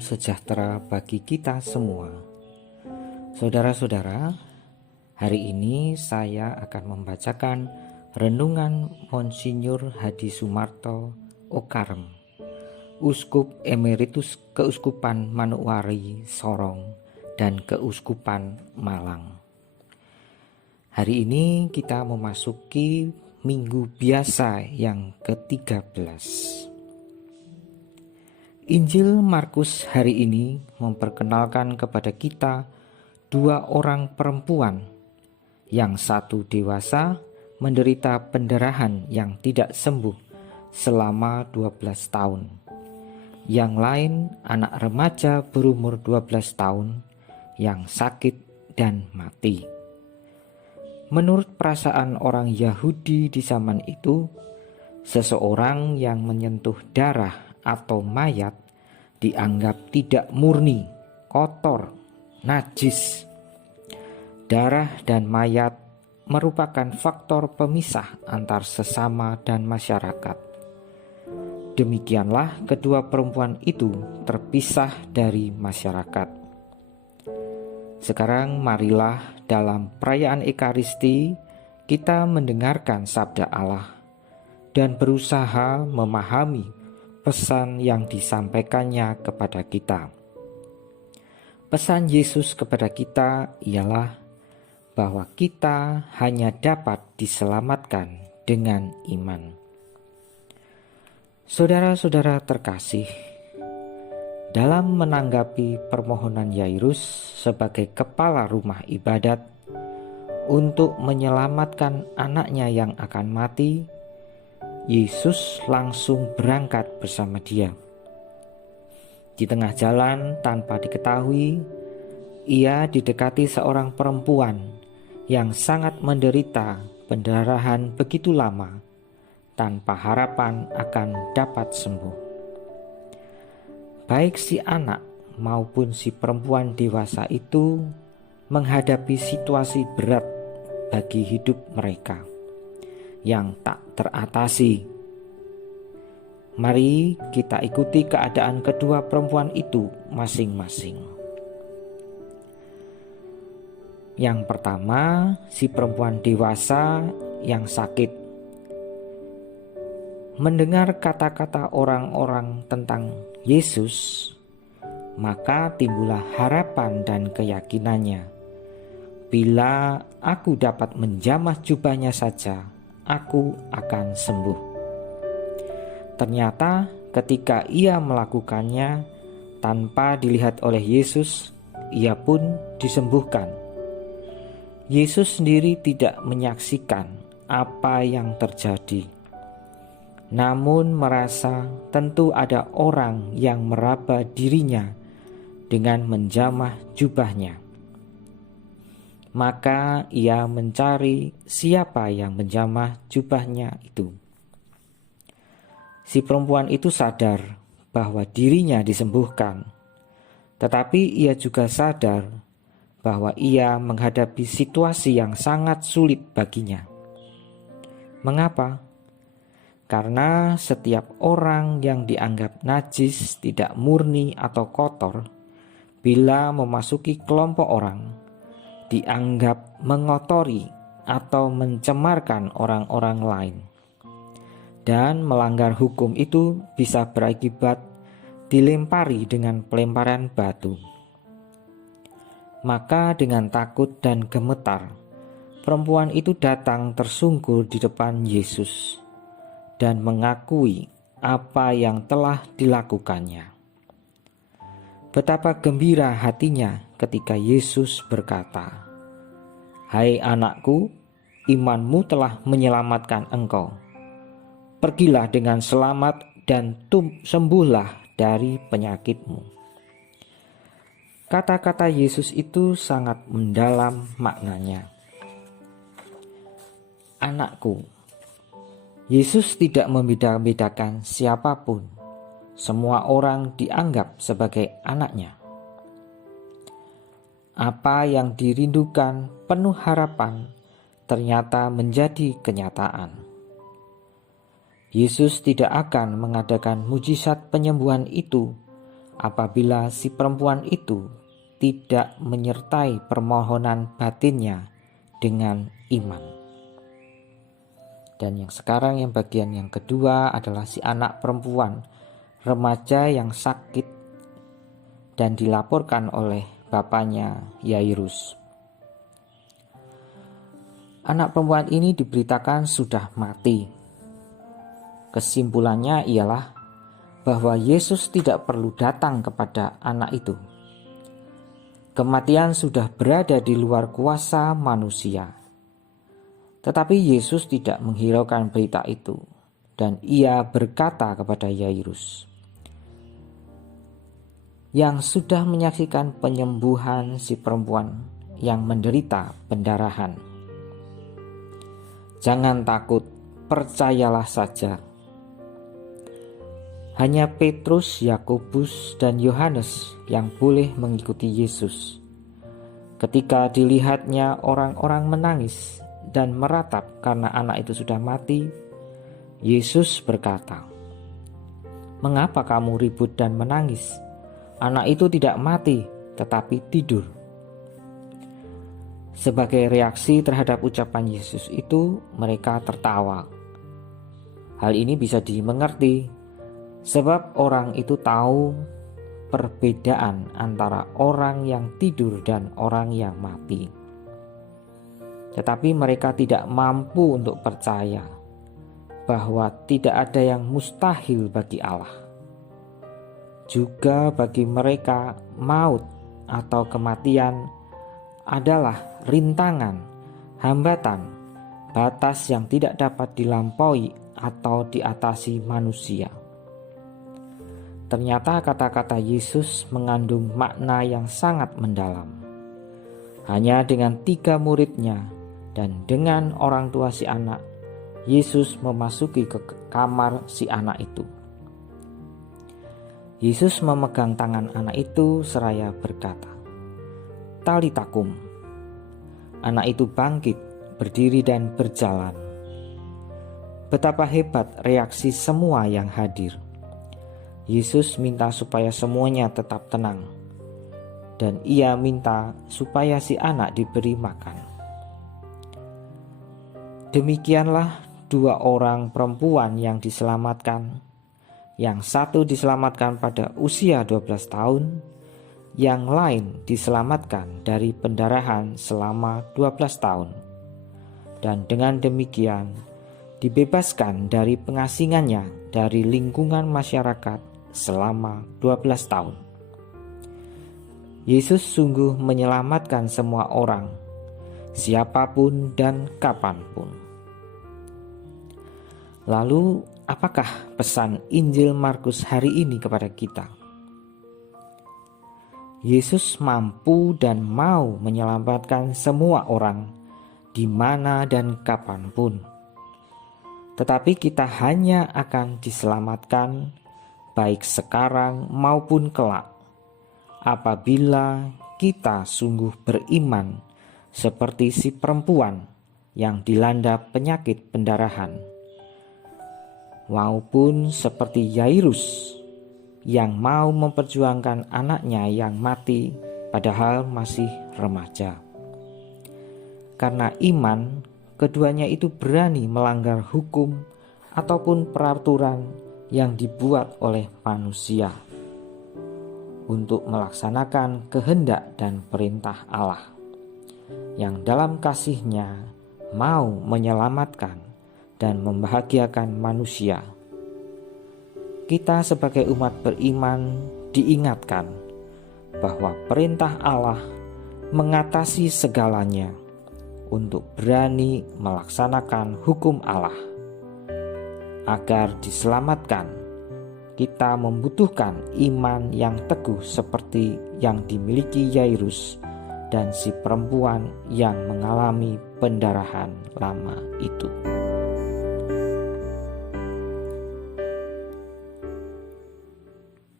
Salam sejahtera bagi kita semua. Saudara-saudara, hari ini saya akan membacakan renungan Monsinyur Hadi Sumarto Okarem, Uskup Emeritus Keuskupan Manokwari Sorong dan Keuskupan Malang. Hari ini kita memasuki Minggu Biasa yang ke-13. Injil Markus hari ini memperkenalkan kepada kita dua orang perempuan, yang satu dewasa menderita pendarahan yang tidak sembuh selama 12 tahun. Yang lain anak remaja berumur 12 tahun yang sakit dan mati. Menurut perasaan orang Yahudi di zaman itu, seseorang yang menyentuh darah atau mayat dianggap tidak murni, kotor, najis. Darah dan mayat merupakan faktor pemisah antar sesama dan masyarakat. Demikianlah kedua perempuan itu terpisah dari masyarakat. Sekarang marilah dalam perayaan Ekaristi kita mendengarkan sabda Allah dan berusaha memahami pesan yang disampaikannya kepada kita. Pesan Yesus kepada kita ialah bahwa kita hanya dapat diselamatkan dengan iman. Saudara-saudara terkasih, dalam menanggapi permohonan Yairus sebagai kepala rumah ibadat untuk menyelamatkan anaknya yang akan mati, Yesus langsung berangkat bersama dia. Di tengah jalan tanpa diketahui, ia didekati seorang perempuan yang sangat menderita pendarahan begitu lama tanpa harapan akan dapat sembuh. Baik si anak maupun si perempuan dewasa itu menghadapi situasi berat bagi hidup mereka yang tak teratasi. Mari kita ikuti keadaan kedua perempuan itu masing-masing. Yang pertama, si perempuan dewasa yang sakit. Mendengar kata-kata orang-orang tentang Yesus, maka timbullah harapan dan keyakinannya. Bila aku dapat menjamah jubahnya saja, aku akan sembuh. Ternyata ketika ia melakukannya tanpa dilihat oleh Yesus, ia pun disembuhkan. Yesus sendiri tidak menyaksikan apa yang terjadi, namun merasa tentu ada orang yang meraba dirinya dengan menjamah jubahnya. Maka ia mencari siapa yang menjamah jubahnya itu. Si perempuan itu sadar bahwa dirinya disembuhkan, tetapi ia juga sadar bahwa ia menghadapi situasi yang sangat sulit baginya. Mengapa? Karena setiap orang yang dianggap najis, tidak murni atau kotor, bila memasuki kelompok orang, dianggap mengotori atau mencemarkan orang-orang lain. Dan melanggar hukum itu bisa berakibat dilempari dengan pelemparan batu. Maka dengan takut dan gemetar, perempuan itu datang tersungkur di depan Yesus dan mengakui apa yang telah dilakukannya. Betapa gembira hatinya ketika Yesus berkata, "Hai anakku, imanmu telah menyelamatkan engkau. Pergilah dengan selamat dan sembuhlah dari penyakitmu." Kata-kata Yesus itu sangat mendalam maknanya. Anakku, Yesus tidak membeda-bedakan siapapun. Semua orang dianggap sebagai anaknya. Apa yang dirindukan penuh harapan ternyata menjadi kenyataan. Yesus tidak akan mengadakan mujizat penyembuhan itu apabila si perempuan itu tidak menyertai permohonan batinnya dengan iman. Dan yang sekarang yang bagian yang kedua adalah si anak perempuan remaja yang sakit dan dilaporkan oleh bapaknya Yairus. Anak perempuan ini diberitakan sudah mati. Kesimpulannya ialah bahwa Yesus tidak perlu datang kepada anak itu. Kematian sudah berada di luar kuasa manusia. Tetapi Yesus tidak menghiraukan berita itu, dan ia berkata kepada Yairus, yang sudah menyaksikan penyembuhan si perempuan yang menderita pendarahan, "Jangan takut, percayalah saja." Hanya Petrus, Yakobus, dan Yohanes yang boleh mengikuti Yesus. Ketika dilihatnya orang-orang menangis dan meratap karena anak itu sudah mati, Yesus berkata, "Mengapa kamu ribut dan menangis? Anak itu tidak mati, tetapi tidur." Sebagai reaksi terhadap ucapan Yesus itu, mereka tertawa. Hal ini bisa dimengerti sebab orang itu tahu perbedaan antara orang yang tidur dan orang yang mati. Tetapi mereka tidak mampu untuk percaya bahwa tidak ada yang mustahil bagi Allah. Juga bagi mereka maut atau kematian adalah rintangan, hambatan, batas yang tidak dapat dilampaui atau diatasi manusia. Ternyata kata-kata Yesus mengandung makna yang sangat mendalam. Hanya dengan 3 muridnya dan dengan orang tua si anak, Yesus memasuki ke kamar si anak itu. Yesus memegang tangan anak itu seraya berkata, "Talita kum." Anak itu bangkit, berdiri dan berjalan. Betapa hebat reaksi semua yang hadir. Yesus minta supaya semuanya tetap tenang, dan ia minta supaya si anak diberi makan. Demikianlah 2 orang perempuan yang diselamatkan. Yang satu diselamatkan pada usia 12 tahun, yang lain diselamatkan dari pendarahan selama 12 tahun. Dan dengan demikian dibebaskan dari pengasingannya dari lingkungan masyarakat selama 12 tahun. Yesus sungguh menyelamatkan semua orang, siapapun dan kapanpun. Lalu, apakah pesan Injil Markus hari ini kepada kita? Yesus mampu dan mau menyelamatkan semua orang di mana dan kapanpun. Tetapi kita hanya akan diselamatkan baik sekarang maupun kelak apabila kita sungguh beriman seperti si perempuan yang dilanda penyakit pendarahan, maupun seperti Yairus yang mau memperjuangkan anaknya yang mati padahal masih remaja. Karena iman, keduanya itu berani melanggar hukum ataupun peraturan yang dibuat oleh manusia untuk melaksanakan kehendak dan perintah Allah yang dalam kasih-Nya mau menyelamatkan dan membahagiakan manusia. Kita sebagai umat beriman diingatkan bahwa perintah Allah mengatasi segalanya untuk berani melaksanakan hukum Allah. Agar diselamatkan, kita membutuhkan iman yang teguh seperti yang dimiliki Yairus dan si perempuan yang mengalami pendarahan lama itu.